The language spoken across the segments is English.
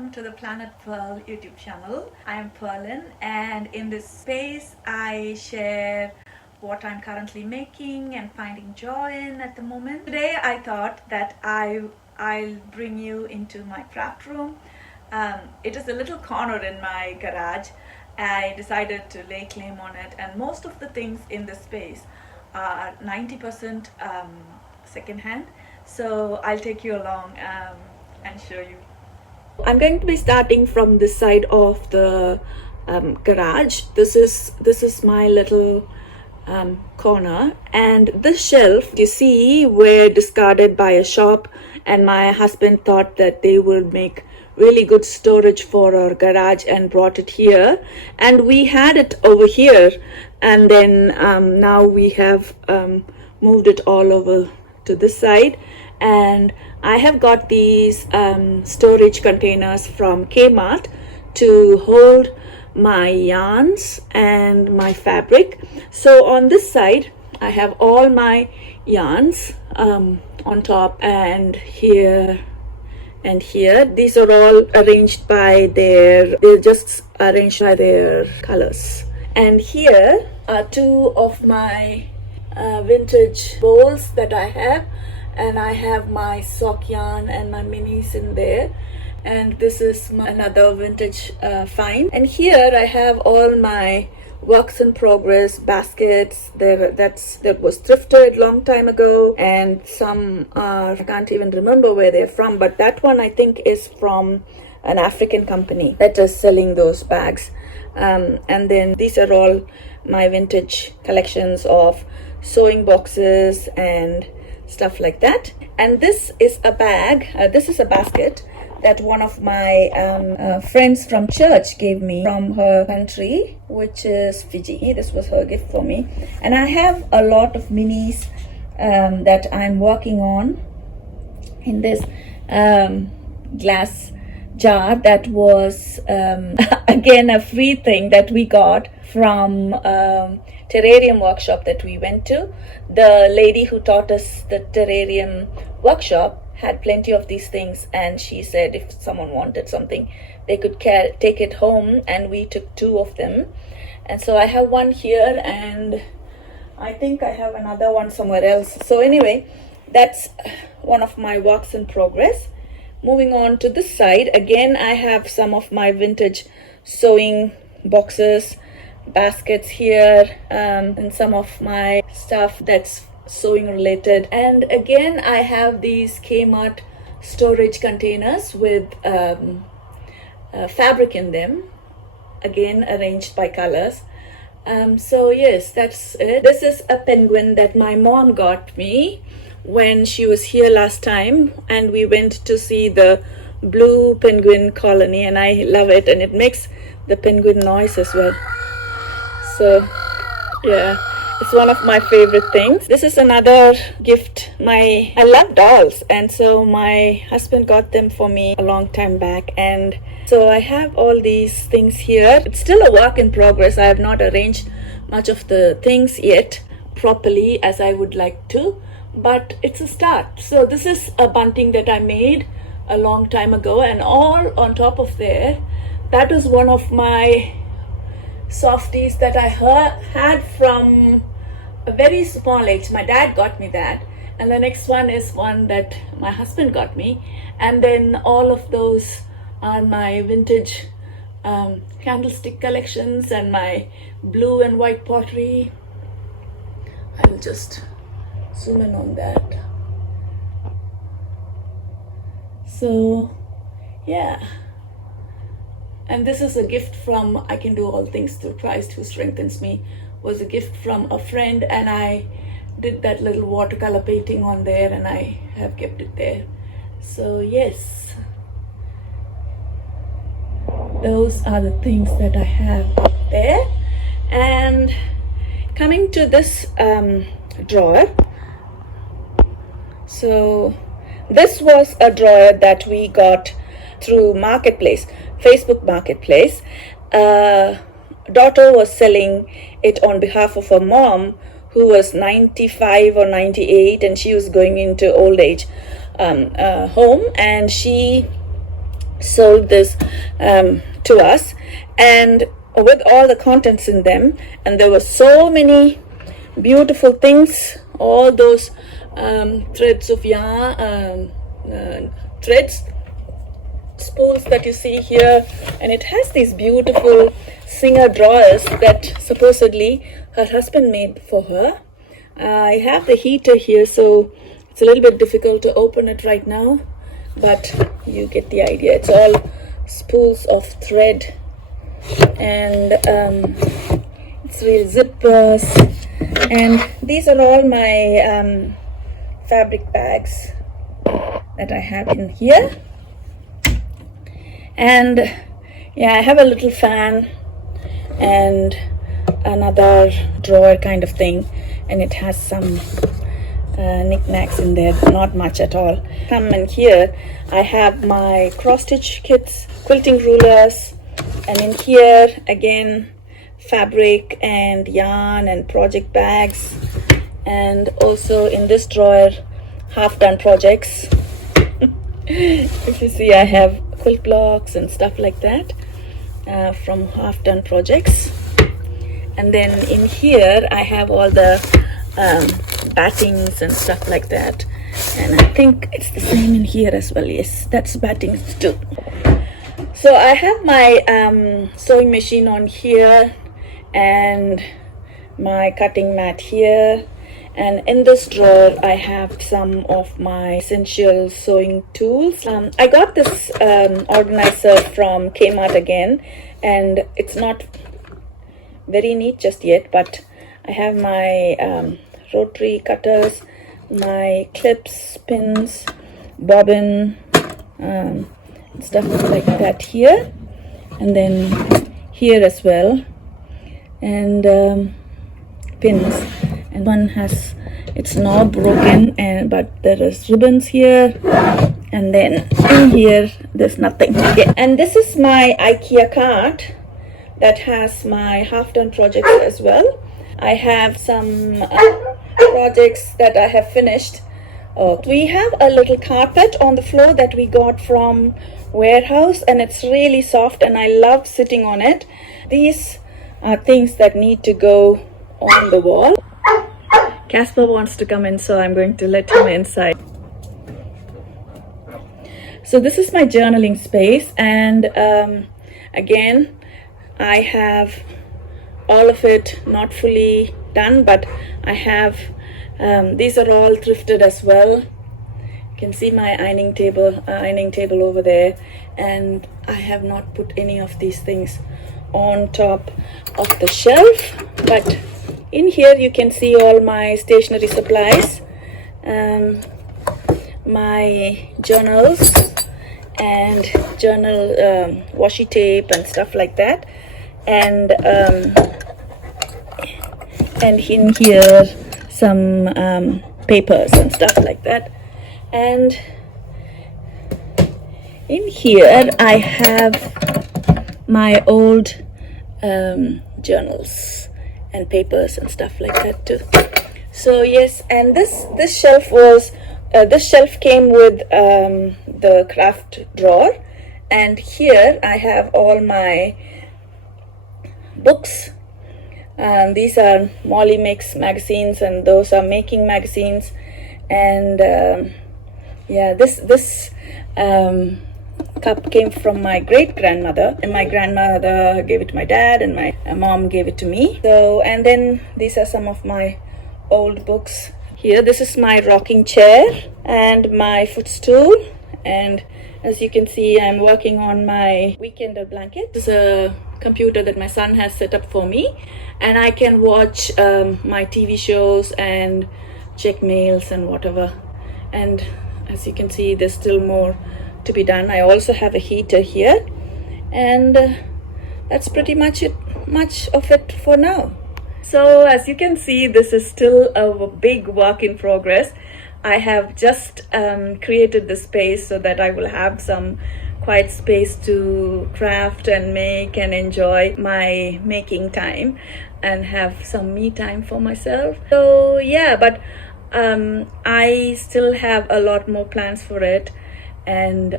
welcome to the Planet Pearl YouTube channel. I am Pearlin, and in this space I share what I'm currently making and finding joy in at the moment. Today I thought that I'll bring you into my craft room. It is a little corner in my garage. I decided to lay claim on it, and most of the things in this space are 90% secondhand. So I'll take you along and show you. I'm going to be starting from this side of the garage. This is my little corner, and this shelf you see were discarded by a shop, and my husband thought that they would make really good storage for our garage and brought it here, and we had it over here, and then now we have moved it all over to this side. And I have got these storage containers from Kmart to hold my yarns and my fabric. So on this side I have all my yarns on top, and here and here. These are all arranged by they're just arranged by their colors. And here are two of my vintage bowls that I have, and I have my sock yarn and my minis in there, and this is another vintage find. And here I have all my works in progress baskets that was thrifted long time ago, and some are, I can't even remember where they're from, but that one I think is from an African company that is selling those bags. And then these are all my vintage collections of sewing boxes and stuff like that. And this is a bag, this is a basket that one of my friends from church gave me from her country, which is Fiji. This was her gift for me. And I have a lot of minis that I'm working on in this glass jar that was again a free thing that we got from terrarium workshop that we went to. The lady who taught us the terrarium workshop had plenty of these things, and she said if someone wanted something they could take it home, and we took two of them. And so I have one here, and I think I have another one somewhere else. So anyway, that's one of my works in progress. Moving on to this side, again I have some of my vintage sewing boxes, baskets here, and some of my stuff that's sewing related. And again I have these Kmart storage containers with fabric in them, again arranged by colors. So yes, that's it. This is a penguin that my mom got me when she was here last time, and we went to see the blue penguin colony, and I love it, and it makes the penguin noise as well. So yeah, it's one of my favorite things. This is another gift. I love dolls, and so my husband got them for me a long time back, and so I have all these things here. It's still a work in progress. I have not arranged much of the things yet properly as I would like to, but it's a start. So this is a bunting that I made a long time ago, and all on top of there, that is one of my softies that I had from a very small age. My dad got me that, and the next one is one that my husband got me, and then all of those are my vintage candlestick collections and my blue and white pottery. I will just zoom in on that. So yeah, and this is a gift from I Can Do All Things Through Christ Who Strengthens Me. Was a gift from a friend, and I did that little watercolor painting on there, and I have kept it there. So yes, those are the things that I have up there. And coming to this drawer, so this was a drawer that we got through Marketplace, Facebook Marketplace. Daughter was selling it on behalf of her mom, who was 95 or 98, and she was going into old age home, and she sold this to us, and with all the contents in them, and there were so many beautiful things, all those threads of yarn, threads, spools that you see here, and it has these beautiful Singer drawers that supposedly her husband made for her. I have the heater here, so it's a little bit difficult to open it right now, but you get the idea. It's all spools of thread, and it's real zippers, and these are all my fabric bags that I have in here. And yeah, I have a little fan and another drawer kind of thing, and it has some knickknacks in there, not much at all. Come in here, I have my cross stitch kits, quilting rulers, and in here again fabric and yarn and project bags, and also in this drawer half done projects. If you see, I have quilt blocks and stuff like that from half done projects. And then in here I have all the battings and stuff like that, and I think it's the same in here as well. Yes, that's battings too. So I have my sewing machine on here and my cutting mat here, and in this drawer I have some of my essential sewing tools. I got this organizer from Kmart again, and it's not very neat just yet, but I have my rotary cutters, my clips, pins, bobbin, stuff like that here, and then here as well, and pins. And one has, it's now broken, and but there is ribbons here, and then in here there's nothing. Yeah. And this is my IKEA cart that has my half done projects as well. I have some projects that I have finished. We have a little carpet on the floor that we got from warehouse, and it's really soft and I love sitting on it. These are things that need to go on the wall. Casper wants to come in, so I'm going to let him inside. So this is my journaling space, and again I have all of it not fully done, but I have these are all thrifted as well. You can see my ironing table over there, and I have not put any of these things on top of the shelf, but in here you can see all my stationery supplies, my journals and journal washi tape and stuff like that, and in here some papers and stuff like that. And in here I have my old journals and papers and stuff like that too. So yes, and this shelf was this shelf came with the craft drawer, and here I have all my books. These are Molly Makes magazines, and those are making magazines. And yeah, this cup came from my great grandmother, and my grandmother gave it to my dad, and my mom gave it to me. So, and then these are some of my old books. Here, this is my rocking chair and my footstool, and as you can see, I'm working on my weekender blanket. This is a computer that my son has set up for me, and I can watch my TV shows and check mails and whatever. And as you can see, there's still more to be done. I also have a heater here, and that's pretty much of it for now. So as you can see, this is still a big work in progress. I have just created the space so that I will have some quiet space to craft and make and enjoy my making time and have some me time for myself. So yeah, but I still have a lot more plans for it, and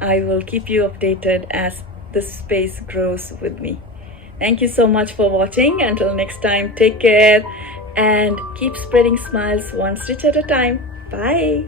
I will keep you updated as this space grows with me. Thank you so much for watching. Until next time, take care and keep spreading smiles one stitch at a time. Bye.